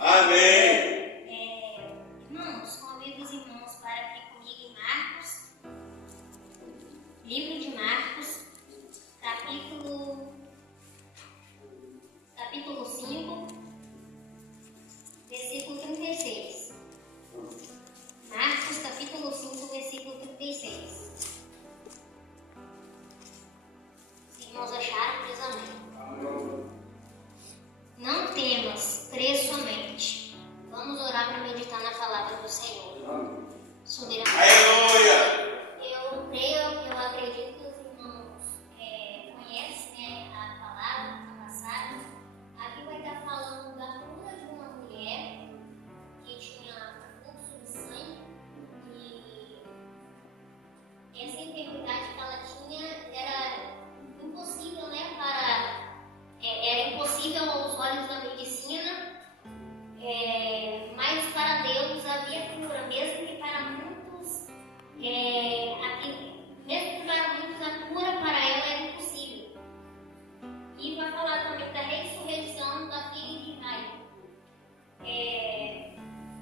Amém. Irmãos, convido os irmãos para abrir comigo em Marcos, livro de Marcos, capítulo 5, versículo 36. Marcos, capítulo 5, versículo 36. Os irmãos acharam? Diz amém. Não temas, crê somente. Vamos orar para meditar na palavra do Senhor. Soberano. Aleluia. Eu creio, eu acredito que os irmãos conhecem, né, a palavra, a passagem. Aqui vai estar falando da cura de uma mulher que tinha fluxo de sangue, e essa enfermidade que ela tinha era impossível, né, era impossível aos olhos da medicina, mas para Deus havia cura, mesmo que para muitos, a cura para ela era impossível. E vai falar também da ressurreição da filha de Jairo.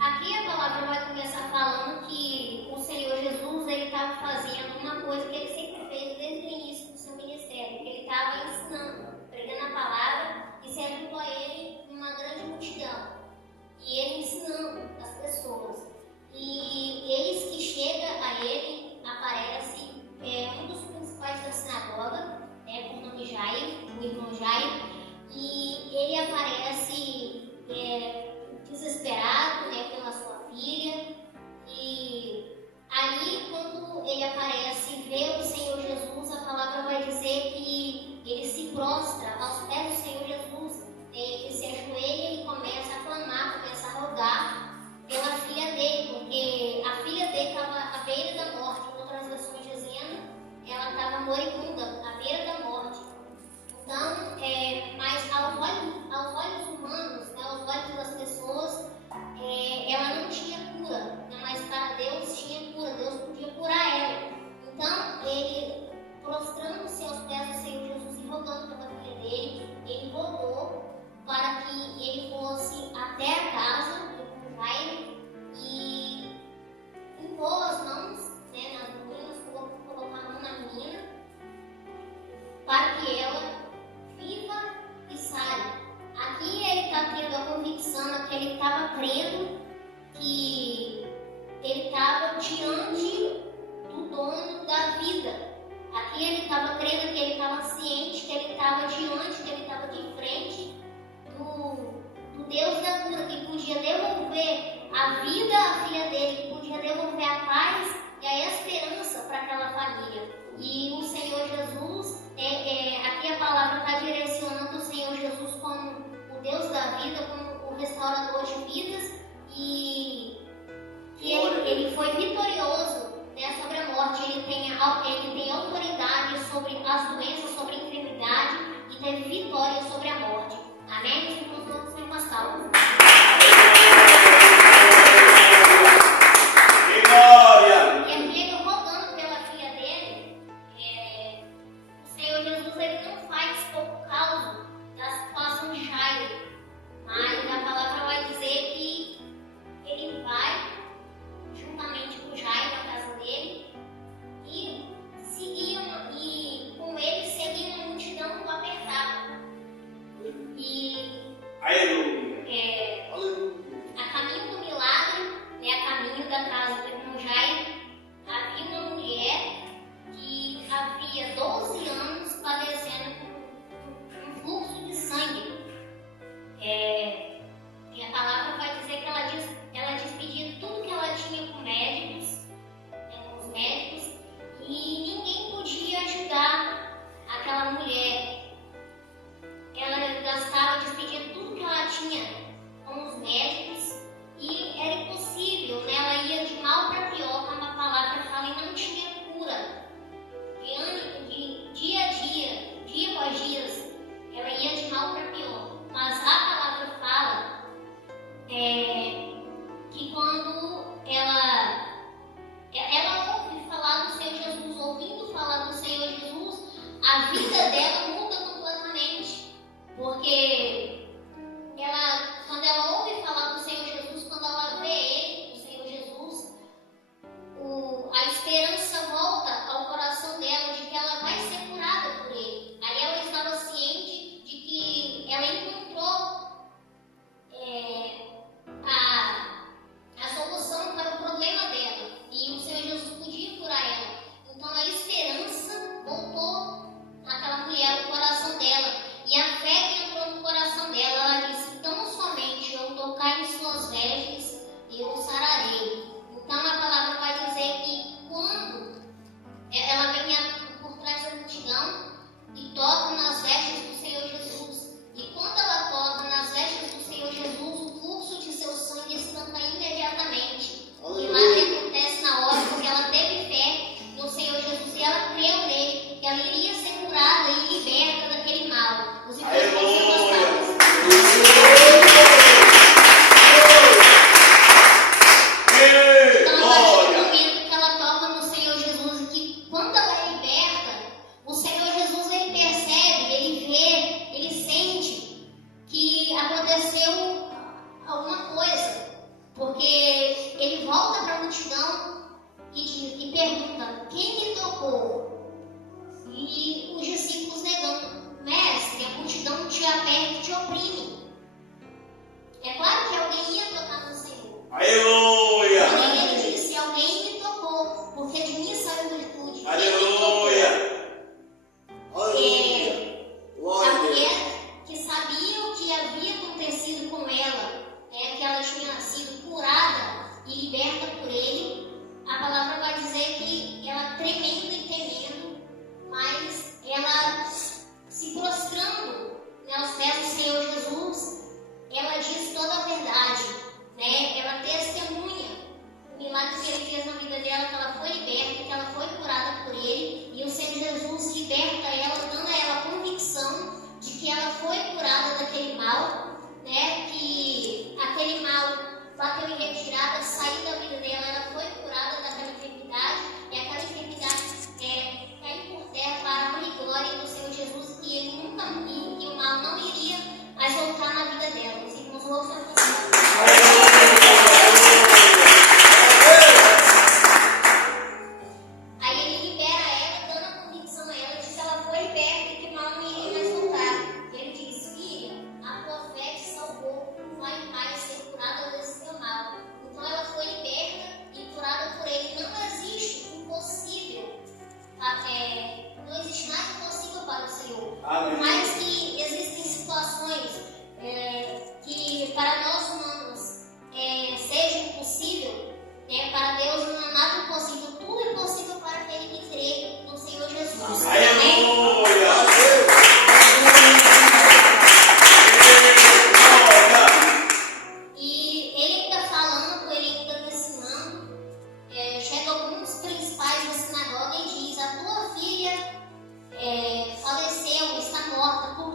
Aqui a palavra vai começar falando que o Senhor Jesus estava fazendo uma coisa que ele sempre fez desde o início do seu ministério, que ele estava ensinando, pregando a palavra, e se ajuntou a ele uma grande multidão, e ele ensinando as pessoas. E eis que chega a ele, aparece um dos principais da sinagoga, com o nome Jairo, o irmão Jairo, e ele aparece desesperado, pela sua filha. E ali, quando ele aparece e vê o Senhor Jesus, a palavra vai dizer que ele se prostra aos pés do Senhor Jesus, ele se ajoelha e começa a clamar, começa a rogar pela filha dele, porque a filha dele estava à beira da morte. Em outras versões dizendo, ela estava moribunda, à beira da morte. Então, mas aos olhos humanos, aos olhos das pessoas, ela não tinha cura, mas para Deus tinha cura, Deus podia curar ela. Então, ele, prostrando-se aos pés do Senhor Jesus e rogando pela filha dele, ele rogou para que ele fosse até a casa do Jairo e impor as mãos nas meninas, colocar a mão na menina, para que ela viva e saia. Aqui ele está tendo a convicção, que ele estava crendo que ele estava diante do dono da vida. Aqui ele estava crendo, que ele estava ciente, que ele estava diante, que ele estava de frente do Deus da cura, que podia devolver a vida à filha dele, que podia devolver a paz e a esperança para aquela família. E o Senhor Jesus, aqui a palavra está direcionando o Senhor Jesus como o Deus da vida, como o restaurador de vidas, e que ele foi vitorioso, sobre a morte. Ele tem autoridade sobre as doenças, sobre a enfermidade, e teve vitória sobre a morte. Amém? Os irmãos vamos ser uma salva. Glória! E aqui ele rogando pela filha dele, o Senhor Jesus ele não faz pouco caso da situação de Jairo, mas a palavra vai dizer que ele vai juntamente com Jairo na casa dele, e com ele seguia uma multidão apertada. E a caminho do milagre, a caminho da casa do irmão Jairo, havia uma mulher que havia 12 anos padecendo um fluxo de sangue. E a palavra vai dizer que ela despedia tudo que ela tinha com os médicos, e ninguém podia ajudar aquela mulher. Ela despedia tudo que ela tinha com os médicos, e era impossível, ela ia de mal para pior, como a palavra fala, e não tinha cura. Dia após dia, ela ia de mal para pior. Mas a palavra fala que quando ela ouve falar ele pergunta: quem me tocou? E os discípulos negando: mestre, a multidão te aperta e te oprime. É claro que alguém ia tocar no Senhor. Aleluia. Porém, ele disse: alguém me tocou, porque de mim saiu virtude. Quem me tocou? Aleluia. A mulher que sabia o que havia acontecido com ela, que ela tinha sido curada e liberta por ele, a palavra vai dizer que ela tremendo e temendo, mas ela se prostrando, aos pés do Senhor Jesus, ela diz toda a verdade, ela testemunha o milagre que ele fez na vida dela, que ela foi liberta, que ela foi curada por ele, e o Senhor Jesus liberta ela, dando a ela a convicção de que ela foi curada daquele mal, que aquele mal bateu em retirada, saiu da vida dela, ela foi curada daquela enfermidade, e aquela enfermidade caiu por terra para a honra e glória do Senhor Jesus, e ele nunca, que o mal não iria mais voltar na vida dela. Os irmãos louvam a Deus. Aí ele libera ela, dando a convicção a ela de que ela foi liberta e que o mal não iria mais voltar. Ele diz: filha, a tua fé te salvou, vai em paz ser curada desse teu mal. Então ela foi liberta e curada por ele. Não existe impossível, não existe nada impossível para o Senhor. Amém. Mas que existem situações que para nós humanos seja impossível, para Deus não há nada impossível. Tudo é possível para aquele que crê no Senhor Jesus. Amém? Aleluia. E ele ainda falando, ele ainda ensinando, chega alguns principais da sinagoga e diz: a tua filha faleceu, está morta, por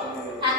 Amém. A